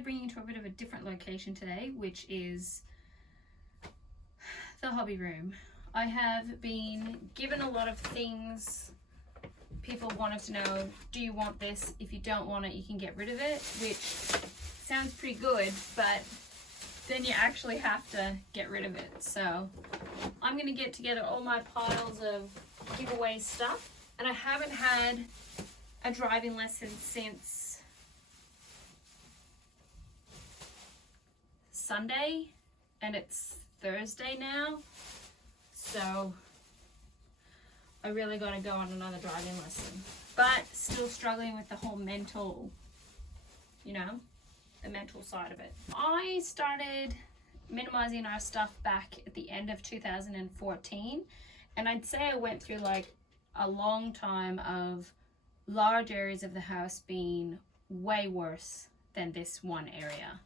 tried bringing to a bit of a different location today, which is the hobby room. I have been given a lot of things. People wanted to know, do you want this? If you don't want it, you can get rid of it, which sounds pretty good, but then you actually have to get rid of it. So I'm going to get together all my piles of giveaway stuff. And I haven't had a driving lesson since Sunday, and it's Thursday now. So I really got to go on another driving lesson. But still struggling with the whole mental, you know, the mental side of it. I started minimizing our stuff back at the end of 2014, and I'd say I went through like a long time of large areas of the house being way worse than this one area,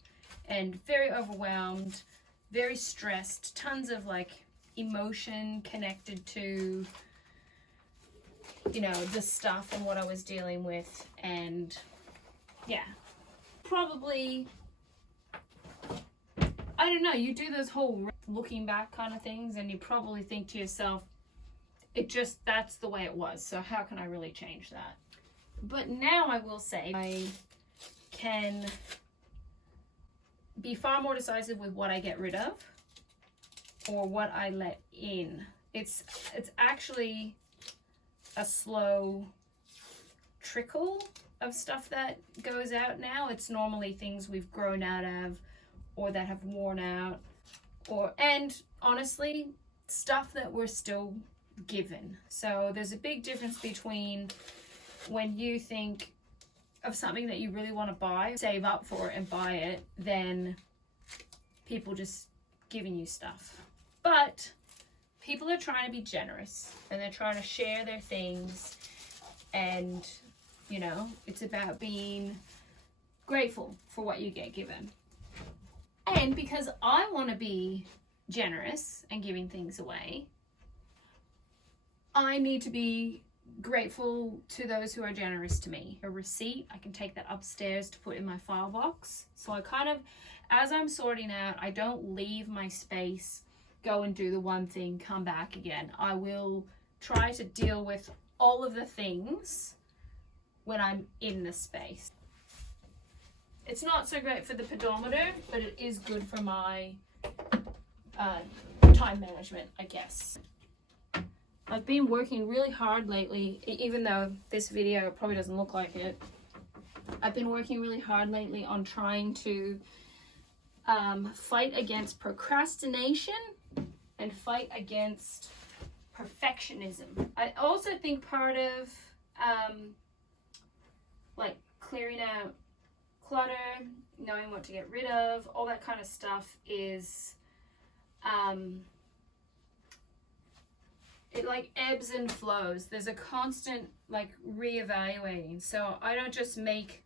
and very overwhelmed, very stressed, tons of like emotion connected to, you know, the stuff and what I was dealing with. And yeah, probably, I don't know, you do those whole looking back kind of things and you probably think to yourself, that's the way it was, so how can I really change that? But now I will say I can be far more decisive with what I get rid of or what I let in. It's actually a slow trickle of stuff that goes out now. It's normally things we've grown out of or that have worn out, and honestly, stuff that we're still given. So there's a big difference between when you think of something that you really want to buy, save up for it and buy it, than people just giving you stuff. But people are trying to be generous and they're trying to share their things, and you know, it's about being grateful for what you get given. And because I want to be generous and giving things away, I need to be grateful to those who are generous to me. A receipt, I can take that upstairs to put in my file box. So I kind of, as I'm sorting out, I don't leave my space, go and do the one thing, come back again. I will try to deal with all of the things when I'm in the space. It's not so great for the pedometer, but it is good for my time management, I guess. I've been working really hard lately, even though this video probably doesn't look like it. I've been working really hard lately on trying to fight against procrastination and fight against perfectionism. I also think part of like clearing out clutter, knowing what to get rid of, all that kind of stuff is it like ebbs and flows. There's a constant like reevaluating. So I don't just make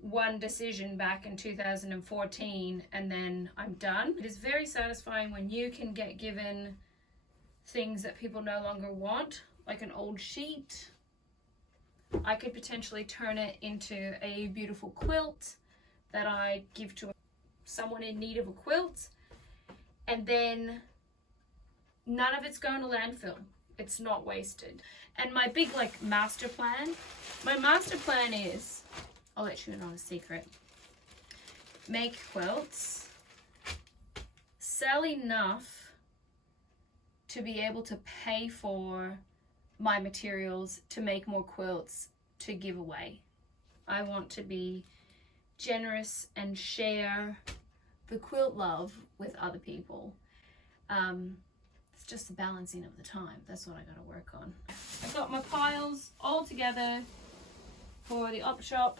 one decision back in 2014 and then I'm done. It is very satisfying when you can get given things that people no longer want, like an old sheet. I could potentially turn it into a beautiful quilt that I give to someone in need of a quilt, and then none of it's going to landfill. It's not wasted. And my big like master plan is, I'll let you in on a secret, make quilts, sell enough to be able to pay for my materials to make more quilts to give away. I want to be generous and share the quilt love with other people. It's just the balancing of the time. That's what I gotta work on. I've got my piles all together for the op shop.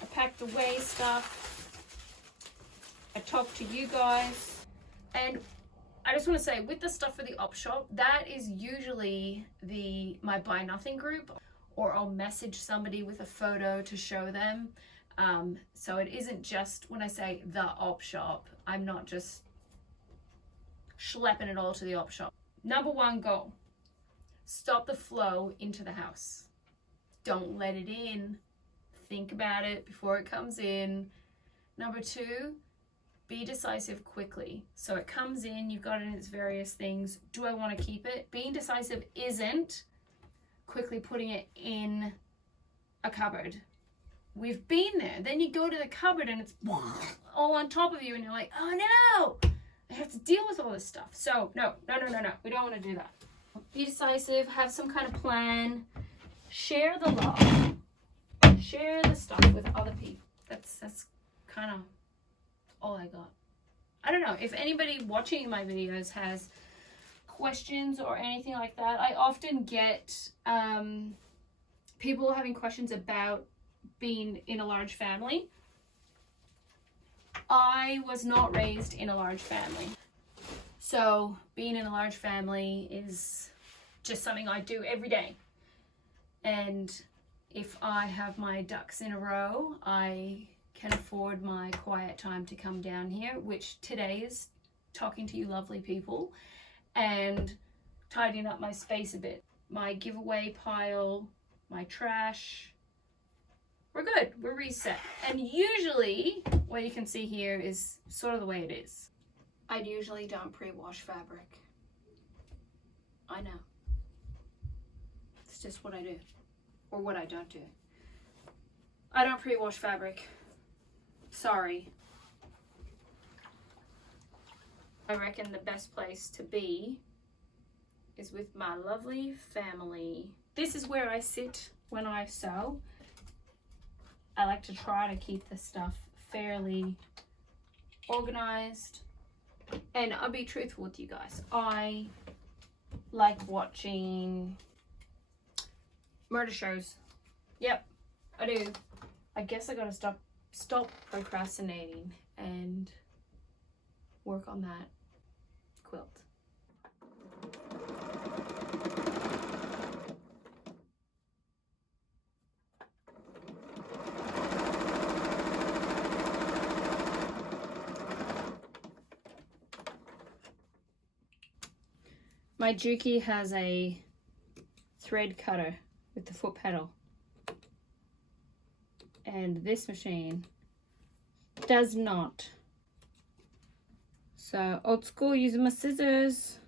I packed away stuff. I talked to you guys, and I just want to say, with the stuff for the op shop, that is usually my buy nothing group, or I'll message somebody with a photo to show them. So it isn't just, when I say the op shop, I'm not just schlepping it all to the op shop. Number one goal, stop the flow into the house. Don't let it in, think about it before it comes in. Number 2, be decisive quickly. So it comes in, you've got it in its various things. Do I want to keep it? Being decisive isn't quickly putting it in a cupboard. We've been there. Then you go to the cupboard and it's all on top of you and you're like, oh no, I have to deal with all this stuff. So no. We don't want to do that. Be decisive, have some kind of plan, share the love, share the stuff with other people. That's kind of all I got. I don't know if anybody watching my videos has questions or anything like that. I often get people having questions about being in a large family. I was not raised in a large family. So being in a large family is just something I do every day. And if I have my ducks in a row, I can afford my quiet time to come down here, which today is talking to you lovely people and tidying up my space a bit. My giveaway pile, my trash. We're good, we're reset. And usually what you can see here is sort of the way it is. I usually don't pre-wash fabric. I know. It's just what I do, or what I don't do. I don't pre-wash fabric. Sorry. I reckon the best place to be is with my lovely family. This is where I sit when I sew. I like to try to keep the stuff fairly organized. And I'll be truthful with you guys. I like watching murder shows. Yep, I do. I guess I gotta stop procrastinating and work on that quilt. My Juki has a thread cutter with the foot pedal, and this machine does not. So old school, using my scissors.